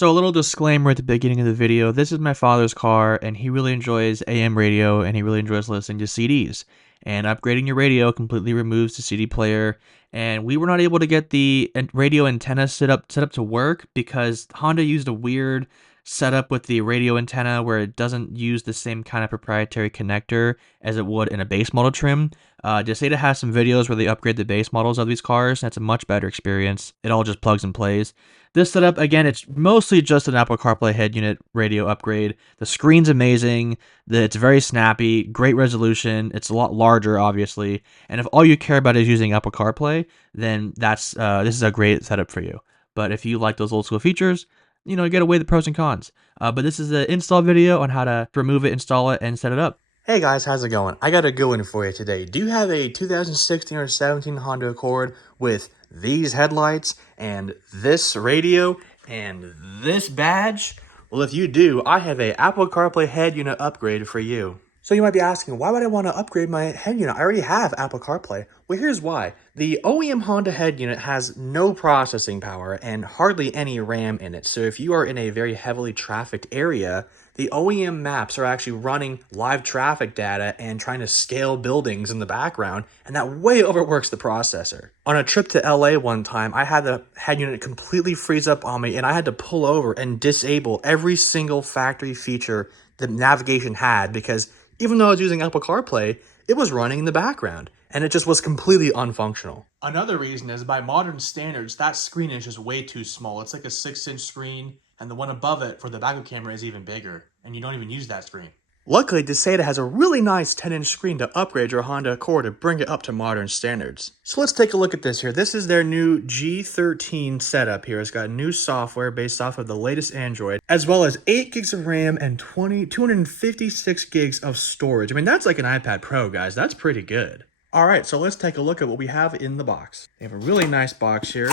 So a little disclaimer at the beginning of the video, this is my father's car and he really enjoys AM radio and he really enjoys listening to CDs. And upgrading your radio completely removes the CD player, and we were not able to get the radio antenna set up to work because Honda used a weird setup with the radio antenna where it doesn't use the same kind of proprietary connector as it would in a base model trim. Dasiata has some videos where they upgrade the base models of these cars, and it's a much better experience. It all just plugs and plays. This setup, again, it's mostly just an Apple CarPlay head unit radio upgrade. The screen's amazing, it's very snappy, great resolution, it's a lot larger, obviously, and if all you care about is using Apple CarPlay, then this is a great setup for you. But if you like those old school features, you know, you gotta weigh the pros and cons. But this is an install video on how to remove it, install it, and set it up. Hey guys, how's it going? I got a good one for you today. Do you have a 2016 or 17 Honda Accord with these headlights and this radio and this badge? Well, if you do, I have a Apple CarPlay head unit upgrade for you. So you might be asking, why would I want to upgrade my head unit? I already have Apple CarPlay. Well, here's why. The OEM Honda head unit has no processing power and hardly any RAM in it. So if you are in a very heavily trafficked area, the OEM maps are actually running live traffic data and trying to scale buildings in the background, and that way overworks the processor. On a trip to LA one time, I had the head unit completely freeze up on me, and I had to pull over and disable every single factory feature the navigation had, because even though I was using Apple CarPlay, it was running in the background, and it just was completely unfunctional. Another reason is, by modern standards, that screen is just way too small. It's like a 6-inch screen, and the one above it for the backup camera is even bigger, and you don't even use that screen. Luckily, Dasiata has a really nice 10-inch screen to upgrade your Honda Accord to bring it up to modern standards. So let's take a look at this here. This is their new G13 setup here. It's got new software based off of the latest Android, as well as 8 gigs of RAM and 256 gigs of storage. I mean, that's like an iPad Pro, guys. That's pretty good. All right, so let's take a look at what we have in the box. We have a really nice box here.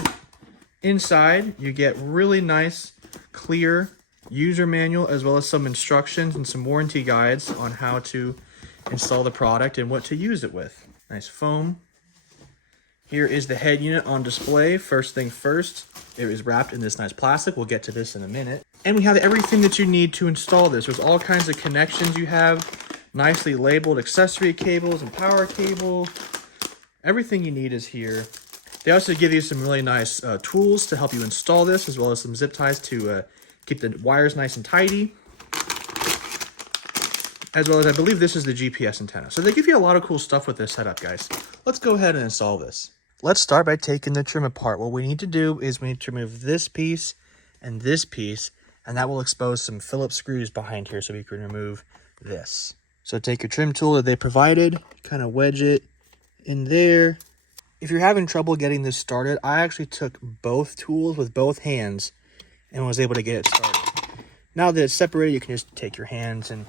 Inside, you get really nice, clear user manual, as well as some instructions and some warranty guides on how to install the product and what to use it with. Nice foam. Here is the head unit on display. First thing first, it is wrapped in this nice plastic. We'll get to this in a minute. And we have everything that you need to install this. There's all kinds of connections you have, nicely labeled accessory cables and power cable. Everything you need is here. They also give you some really nice tools to help you install this, as well as some zip ties to keep the wires nice and tidy. As well as, I believe this is the GPS antenna. So they give you a lot of cool stuff with this setup, guys. Let's go ahead and install this. Let's start by taking the trim apart. What we need to do is we need to remove this piece, and that will expose some Phillips screws behind here so we can remove this. So take your trim tool that they provided, kind of wedge it in there. If you're having trouble getting this started, I actually took both tools with both hands and was able to get it started. Now that it's separated, you can just take your hands and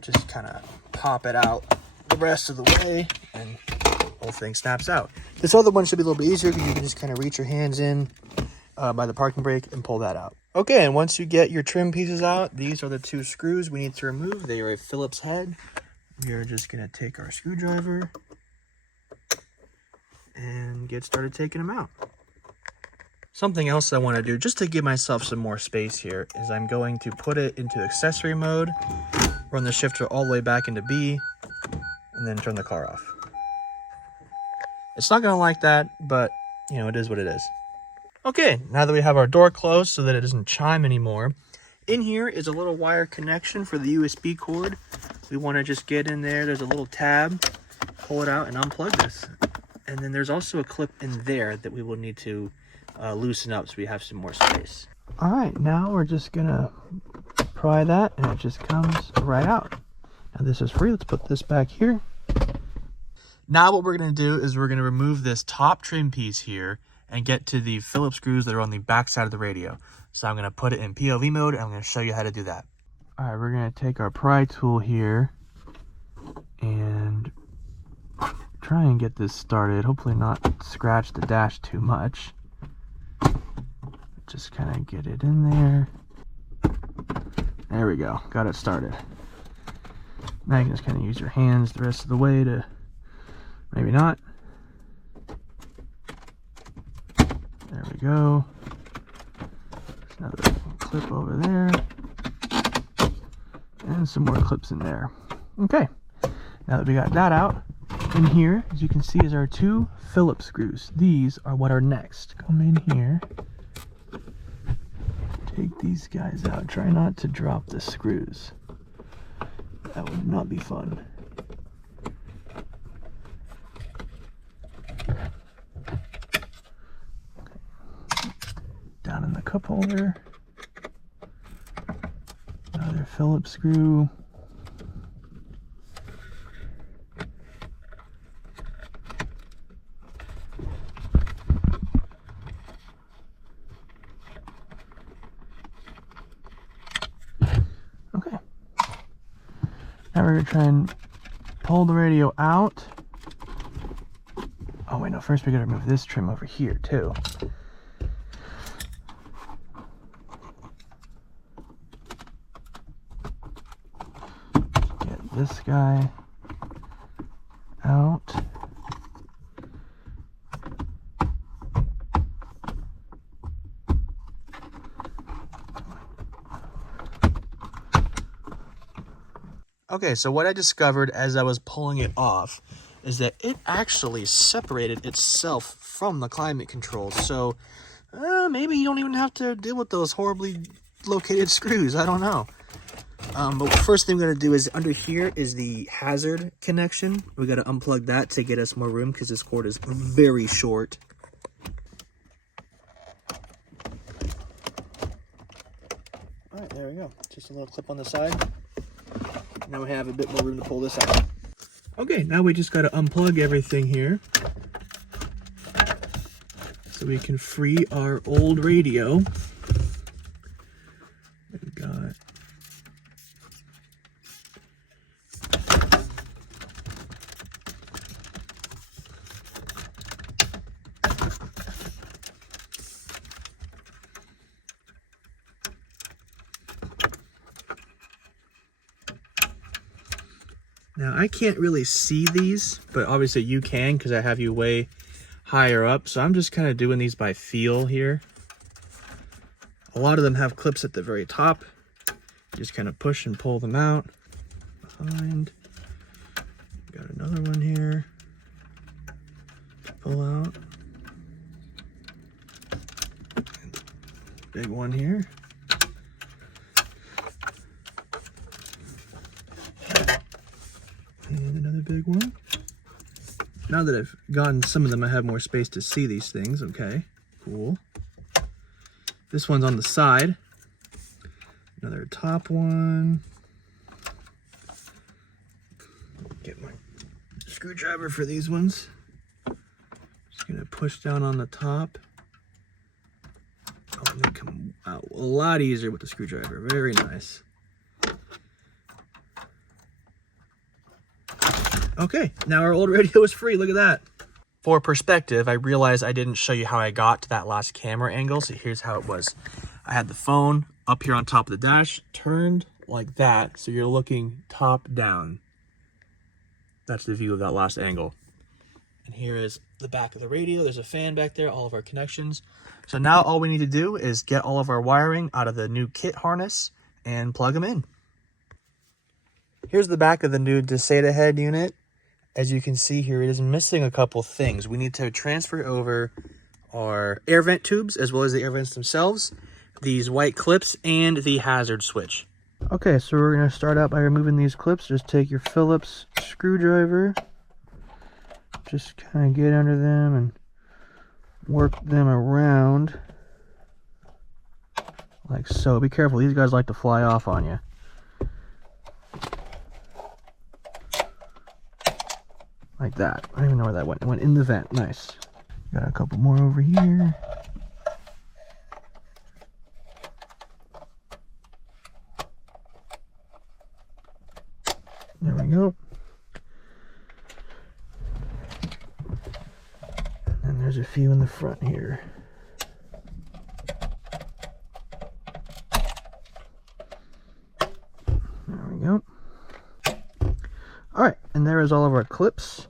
just kind of pop it out the rest of the way, and the whole thing snaps out. This other one should be a little bit easier because you can just kind of reach your hands in by the parking brake and pull that out. Okay, and once you get your trim pieces out, these are the 2 screws we need to remove. They are a Phillips head. We are just going to take our screwdriver and get started taking them out. Something else I want to do, just to give myself some more space here, is I'm going to put it into accessory mode, run the shifter all the way back into B, and then turn the car off. It's not going to like that, but, you know, it is what it is. Okay, now that we have our door closed so that it doesn't chime anymore, in here is a little wire connection for the USB cord. We want to just get in there. There's a little tab, pull it out, and unplug this. And then there's also a clip in there that we will need to loosen up so we have some more space. All right, now we're just gonna pry that, and it just comes right out. Now this is free. Let's put this back here. Now what we're gonna do is we're gonna remove this top trim piece here and get to the Phillips screws that are on the back side of the radio. So I'm gonna put it in POV mode, and I'm gonna show you how to do that. All right, we're gonna take our pry tool here and try and get this started. Hopefully not scratch the dash too much. Just kind of get it in there. There we go, got it started. Now you can just kind of use your hands the rest of the way to, maybe not. There we go. There's another clip over there. And some more clips in there. Okay, now that we got that out, in here, as you can see, is our 2 Phillips screws. These are what are next. Come in here. Take these guys out. Try not to drop the screws. That would not be fun. Down in the cup holder. Another Phillips screw. Okay. Now we're going to try and pull the radio out. Oh wait, no, first we got to remove this trim over here too. Get this guy out. Okay, so what I discovered as I was pulling it off is that it actually separated itself from the climate control. So maybe you don't even have to deal with those horribly located screws. I don't know. But the first thing we're going to do is under here is the hazard connection. We got to unplug that to get us more room because this cord is very short. All right, there we go. Just a little clip on the side. Now we have a bit more room to pull this out. Okay, now we just got to unplug everything here so we can free our old radio. We've got now, I can't really see these, but obviously you can because I have you way higher up. So I'm just kind of doing these by feel here. A lot of them have clips at the very top. Just kind of push and pull them out. Behind. Got another one here. Pull out. Big one here. And another big one. Now that I've gotten some of them, I have more space to see these things. Okay, cool. This one's on the side. Another top one. Get my screwdriver for these ones. Just gonna push down on the top. Oh, they come out a lot easier with the screwdriver. Very nice. Okay, now our old radio is free. Look at that. For perspective, I realized I didn't show you how I got to that last camera angle. So here's how it was. I had the phone up here on top of the dash, turned like that. So you're looking top down. That's the view of that last angle. And here is the back of the radio. There's a fan back there, all of our connections. So now all we need to do is get all of our wiring out of the new kit harness and plug them in. Here's the back of the new Dasiata head unit. As you can see here, it is missing a couple things. We need to transfer over our air vent tubes as well as the air vents themselves, these white clips, and the hazard switch. Okay, so we're going to start out by removing these clips. Just take your Phillips screwdriver, just kind of get under them and work them around like so. Be careful, these guys like to fly off on you. Like that. I don't even know where that went. It went in the vent. Nice. Got a couple more over here. There we go. And there's a few in the front here. There we go. Alright, and there is all of our clips.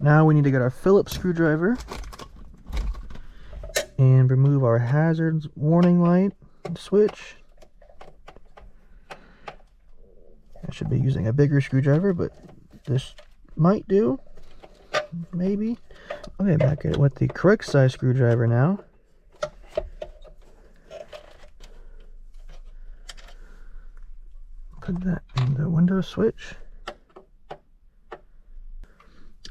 Now we need to get our Phillips screwdriver and remove our hazards warning light switch. I should be using a bigger screwdriver, but this might do. Maybe. Okay, back at it with the correct size screwdriver now. Put that in the window switch.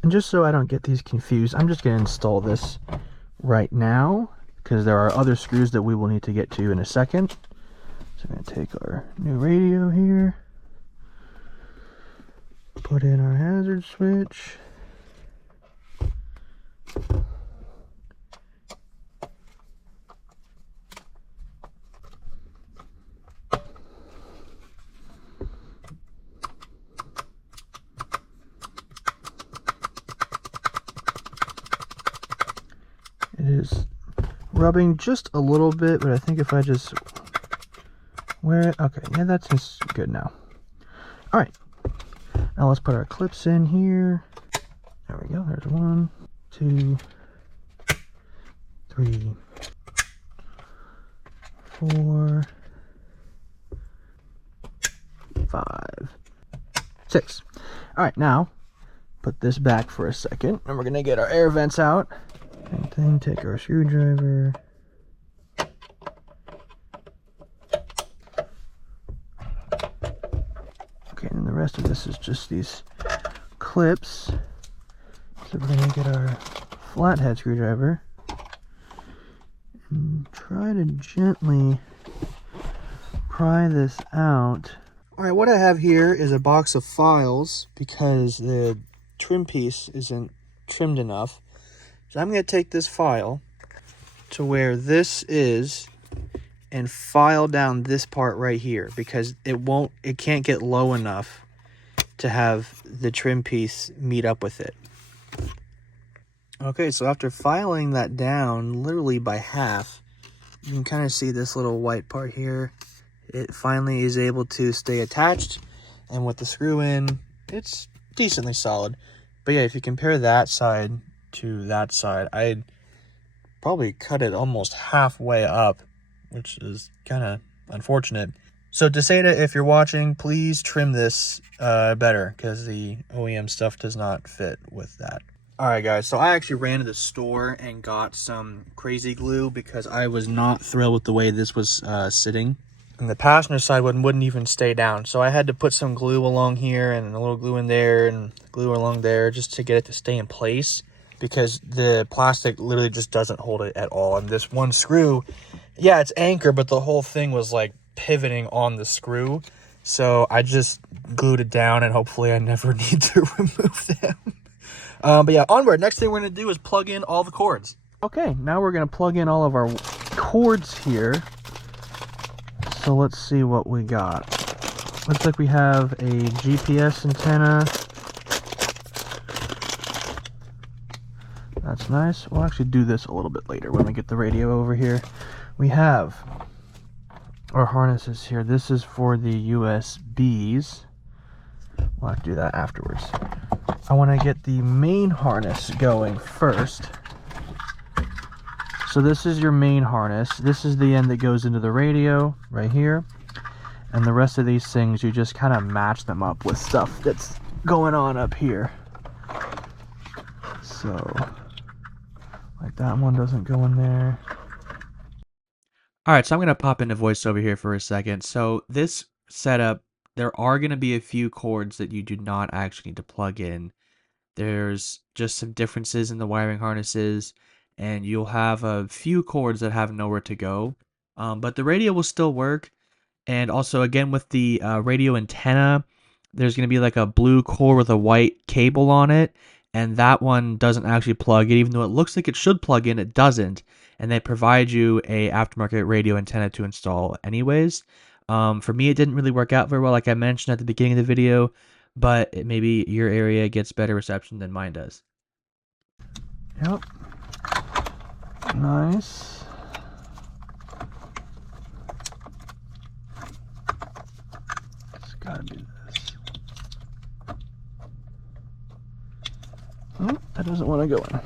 And just so I don't get these confused, I'm just going to install this right now, because there are other screws that we will need to get to in a second. So I'm going to take our new radio here, put in our hazard switch. It is rubbing just a little bit, but I think if I just wear it, okay, yeah, that's just good now. All right, now let's put our clips in here. There we go, there's 1, 2, 3, 4, 5, 6. All right, now put this back for a second, and we're gonna get our air vents out. Same thing, take our screwdriver. Okay, and the rest of this is just these clips. So we're gonna get our flathead screwdriver and try to gently pry this out. All right, what I have here is a box of files because the trim piece isn't trimmed enough. So I'm going to take this file to where this is and file down this part right here, because it can't get low enough to have the trim piece meet up with it. Okay, so after filing that down literally by half, you can kind of see this little white part here. It finally is able to stay attached, and with the screw in, it's decently solid. But yeah, if you compare that side to that side, I'd probably cut it almost halfway up, which is kind of unfortunate. So Dasiata, if you're watching, please trim this better, because the OEM stuff does not fit with that. Alright guys, so I actually ran to the store and got some crazy glue because I was not thrilled with the way this was sitting. And the passenger side wouldn't even stay down, so I had to put some glue along here and a little glue in there and glue along there just to get it to stay in place, because the plastic literally just doesn't hold it at all. And this one screw, yeah, it's anchored, but the whole thing was like pivoting on the screw. So I just glued it down, and hopefully I never need to remove them. But yeah, onward. Next thing we're going to do is plug in all the cords. Okay, now we're going to plug in all of our cords here. So let's see what we got. Looks like we have a GPS antenna. That's nice. We'll actually do this a little bit later when we get the radio over here. We have our harnesses here. This is for the USBs. We'll have to do that afterwards. I want to get the main harness going first. So this is your main harness. This is the end that goes into the radio right here. And the rest of these things, you just kind of match them up with stuff that's going on up here. So, like that one doesn't go in there. Alright, so I'm going to pop into voiceover here for a second. So this setup, there are going to be a few cords that you do not actually need to plug in. There's just some differences in the wiring harnesses, and you'll have a few cords that have nowhere to go. But the radio will still work. And also, again, with the radio antenna, there's going to be like a blue cord with a white cable on it. And that one doesn't actually plug in, even though it looks like it should plug in, it doesn't. And they provide you a aftermarket radio antenna to install anyways. For me, it didn't really work out very well, like I mentioned at the beginning of the video, but maybe your area gets better reception than mine does. Yep. Nice. It's gotta be this. Oh, that doesn't want to go in.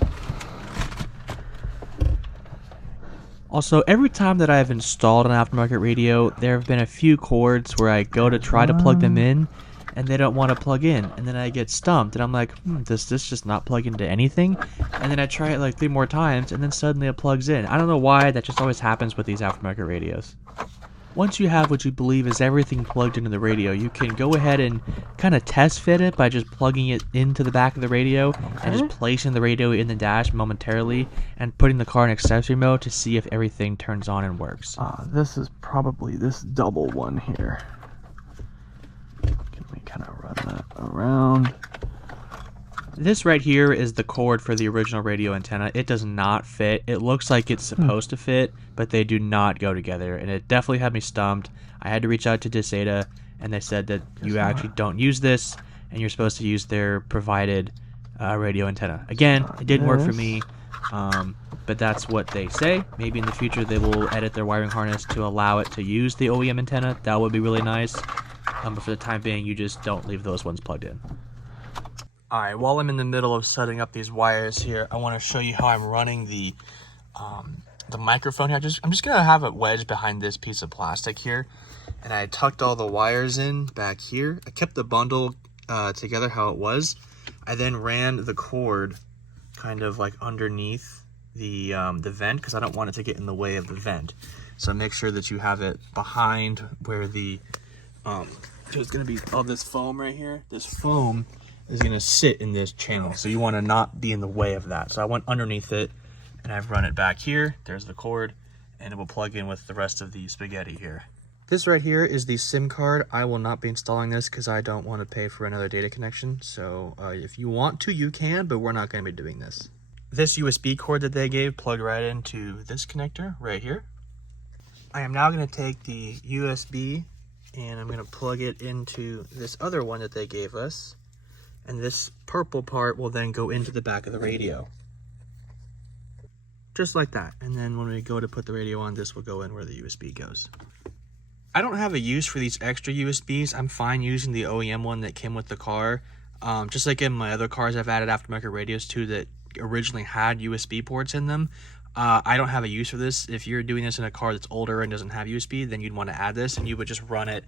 Also, every time that I've installed an aftermarket radio, there have been a few cords where I go to try to plug them in, and they don't want to plug in. And then I get stumped and I'm like, does this just not plug into anything? And then I try it like 3 more times and then suddenly it plugs in. I don't know why, that just always happens with these aftermarket radios. Once you have what you believe is everything plugged into the radio, you can go ahead and kind of test fit it by just plugging it into the back of the radio and just placing the radio in the dash momentarily and putting the car in accessory mode to see if everything turns on and works. This is probably this double one here. Can we kind of run that around? This right here is the cord for the original radio antenna. It does not fit. It looks like it's supposed to fit, but they do not go together, and it definitely had me stumped. I had to reach out to Dasiata, and they said that you actually don't use this, and you're supposed to use their provided radio antenna. Again, it didn't work for me, but that's what they say. Maybe in the future they will edit their wiring harness to allow it to use the OEM antenna. That would be really nice, but for the time being, you just don't leave those ones plugged in. Alright, while I'm in the middle of setting up these wires here, I want to show you how I'm running the microphone here. I'm just going to have it wedged behind this piece of plastic here. And I tucked all the wires in back here. I kept the bundle together how it was. I then ran the cord kind of like underneath the vent because I don't want it to get in the way of the vent. So make sure that you have it behind where the, there's going to be all this foam right here. This foam is going to sit in this channel, so you want to not be in the way of that. So I went underneath it and I've run it back here. There's the cord, and it will plug in with the rest of the spaghetti here. This right here is the SIM card. I will not be installing this because I don't want to pay for another data connection. So if you want to, you can, but we're not going to be doing this. This USB cord that they gave plugged right into this connector right here. I am now going to take the USB and I'm going to plug it into this other one that they gave us. And this purple part will then go into the back of the radio. Just like that. And then when we go to put the radio on, this will go in where the USB goes. I don't have a use for these extra USBs. I'm fine using the OEM one that came with the car. Just like in my other cars, I've added aftermarket radios too that originally had USB ports in them. I don't have a use for this. If you're doing this in a car that's older and doesn't have USB, then you'd want to add this and you would just run it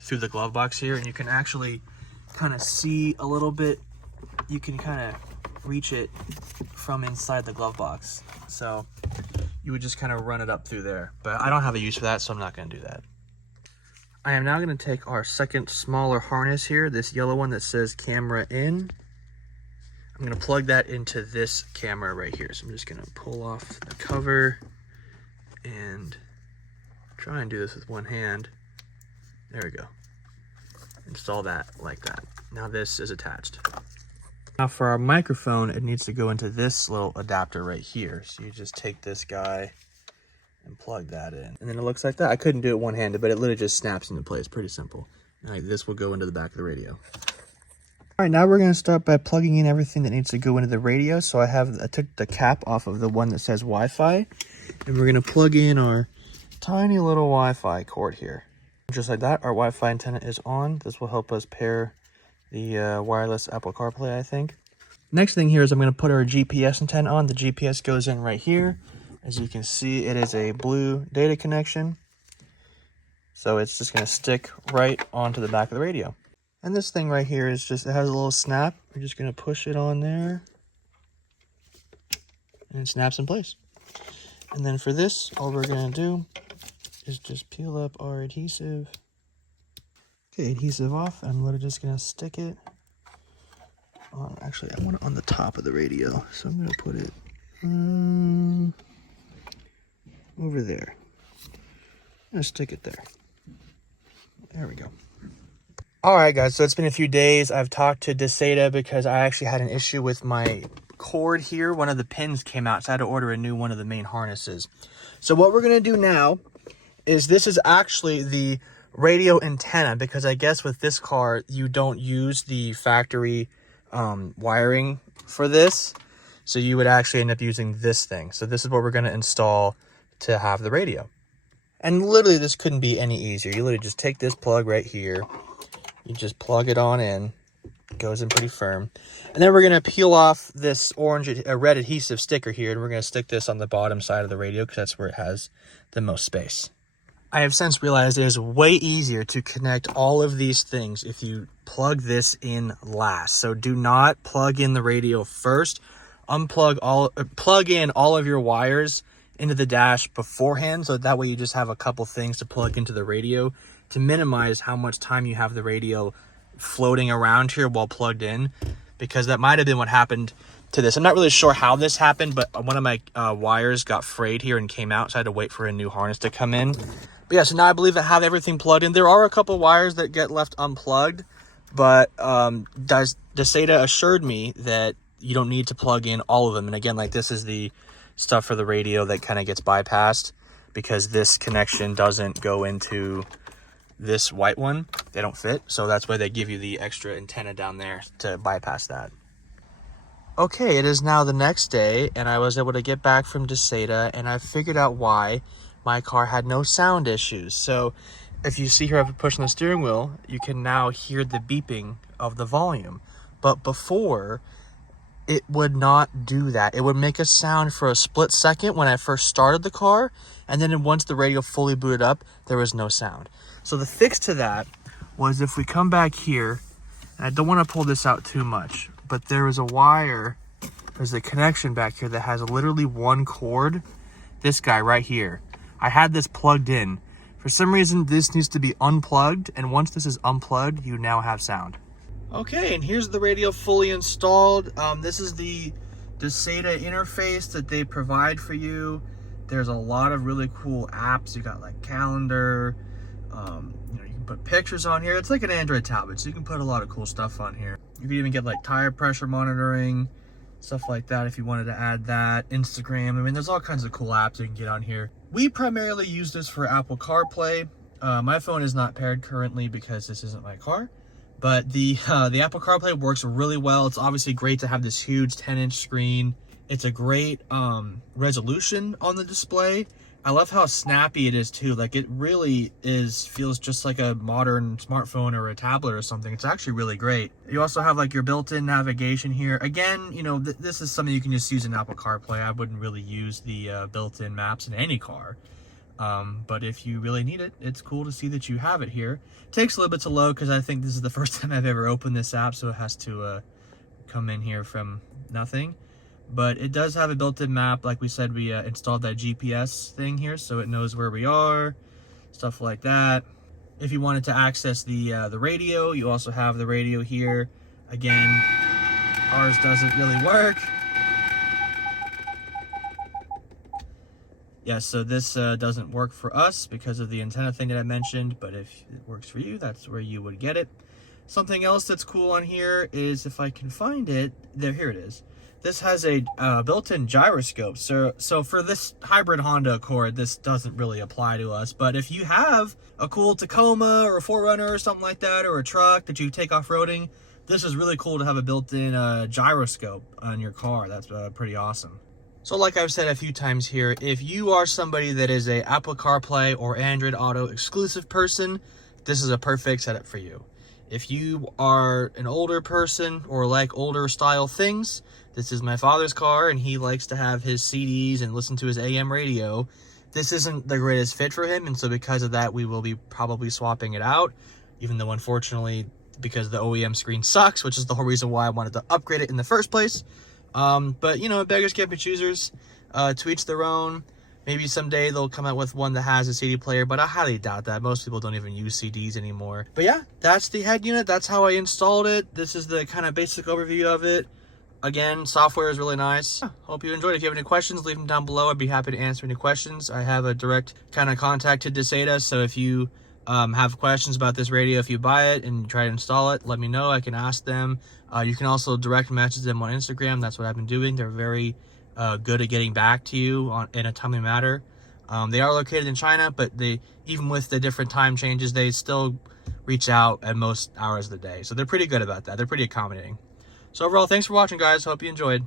through the glove box here, and you can actually kind of see a little bit. You can kind of reach it from inside the glove box, so you would just kind of run it up through there, but I don't have a use for that, so I'm not going to do that. I am now going to take our second smaller harness here, this yellow one that says camera in. I'm going to plug that into this camera right here, so I'm just going to pull off the cover and try and do this with one hand. There we go. Install that like that. Now this is attached. Now for our microphone, it needs to go into this little adapter right here. So you just take this guy and plug that in. And then it looks like that. I couldn't do it one-handed, but it literally just snaps into place. Pretty simple. And like this will go into the back of the radio. All right, now we're going to start by plugging in everything that needs to go into the radio. So I took the cap off of the one that says Wi-Fi, and we're going to plug in our tiny little Wi-Fi cord here. Just like that, our Wi-Fi antenna is on. This will help us pair the wireless Apple CarPlay, I think. Next thing here is I'm going to put our GPS antenna on. The GPS goes in right here. As you can see, it is a blue data connection. So it's just going to stick right onto the back of the radio. And this thing right here is just, it has a little snap. We're just going to push it on there. And it snaps in place. And then for this, all we're going to do is just peel up our adhesive. Okay, adhesive off. I'm literally just going to stick it on, actually, I want it on the top of the radio. So I'm going to put it over there. I'm going to stick it there. There we go. All right, guys, so it's been a few days. I've talked to Dasiata because I actually had an issue with my cord here. One of the pins came out, so I had to order a new one of the main harnesses. So what we're going to do now is this is actually the radio antenna, because I guess with this car, you don't use the factory wiring for this. So you would actually end up using this thing. So this is what we're going to install to have the radio. And literally, this couldn't be any easier. You literally just take this plug right here. You just plug it on in. It goes in pretty firm. And then we're going to peel off this red adhesive sticker here, and we're going to stick this on the bottom side of the radio because that's where it has the most space. I have since realized it is way easier to connect all of these things if you plug this in last. So do not plug in the radio first. Plug in all of your wires into the dash beforehand, so that way you just have a couple things to plug into the radio to minimize how much time you have the radio floating around here while plugged in, because that might have been what happened to this. I'm not really sure how this happened, but one of my wires got frayed here and came out, so I had to wait for a new harness to come in. But yeah, so now I believe I have everything plugged in. There are a couple wires that get left unplugged, but Dasiata assured me that you don't need to plug in all of them. And again, like, this is the stuff for the radio that kind of gets bypassed because this connection doesn't go into this white one. They don't fit, so that's why they give you the extra antenna down there to bypass that. Okay, it is now the next day, and I was able to get back from Dasiata, and I figured out why my car had no sound issues. So if you see here, I've pushing the steering wheel, you can now hear the beeping of the volume. But before, it would not do that. It would make a sound for a split second when I first started the car, and then once the radio fully booted up, there was no sound. So the fix to that was, if we come back here, and I don't want to pull this out too much, but there is a wire, there's a connection back here that has literally one cord. This guy right here. I had this plugged in. For some reason, this needs to be unplugged, and once this is unplugged, you now have sound. Okay, and here's the radio fully installed. This is the Dasiata interface that they provide for you. There's a lot of really cool apps. You got like calendar, you can put pictures on here. It's like an Android tablet, so you can put a lot of cool stuff on here. You can even get like tire pressure monitoring, stuff like that if you wanted to add that. Instagram, I mean, there's all kinds of cool apps you can get on here. We primarily use this for Apple CarPlay. My phone is not paired currently because this isn't my car, but the Apple CarPlay works really well. It's obviously great to have this huge 10-inch screen. It's a great resolution on the display. I love how snappy it is too. Like, it really feels just like a modern smartphone or a tablet or something. It's actually really great. You also have like your built-in navigation here. Again, this is something you can just use in Apple CarPlay. I wouldn't really use the built-in maps in any car. But if you really need it, it's cool to see that you have it here. It takes a little bit to load because I think this is the first time I've ever opened this app, so it has to come in here from nothing. But it does have a built-in map. Like we said, we installed that GPS thing here, so it knows where we are, stuff like that. If you wanted to access the radio, you also have the radio here. Again, ours doesn't really work. Yeah, so this doesn't work for us because of the antenna thing that I mentioned, but if it works for you, that's where you would get it. Something else that's cool on here is, if I can find it, here it is. This has a built-in gyroscope. So for this hybrid Honda Accord, this doesn't really apply to us. But if you have a cool Tacoma or a 4Runner or something like that, or a truck that you take off-roading, this is really cool to have a built-in gyroscope on your car. That's pretty awesome. So like I've said a few times here, if you are somebody that is a Apple CarPlay or Android Auto exclusive person, this is a perfect setup for you. If you are an older person or like older style things, this is my father's car and he likes to have his CDs and listen to his AM radio. This isn't the greatest fit for him, and so because of that, we will be probably swapping it out, even though unfortunately, because the OEM screen sucks, which is the whole reason why I wanted to upgrade it in the first place. But beggars can't be choosers. To each their own. Maybe someday they'll come out with one that has a CD player, but I highly doubt that. Most people don't even use CDs anymore. But yeah, that's the head unit. That's how I installed it. This is the kind of basic overview of it. Again, software is really nice. Hope you enjoyed. If you have any questions, leave them down below. I'd be happy to answer any questions. I have a direct kind of contact to Dasiata, so if you have questions about this radio, if you buy it and try to install it, let me know. I can ask them. You can also direct message them on Instagram. That's what I've been doing. They're very good at getting back to you in a timely manner. They are located in China, but even with the different time changes, they still reach out at most hours of the day. So they're pretty good about that. They're pretty accommodating. So overall, thanks for watching, guys. Hope you enjoyed.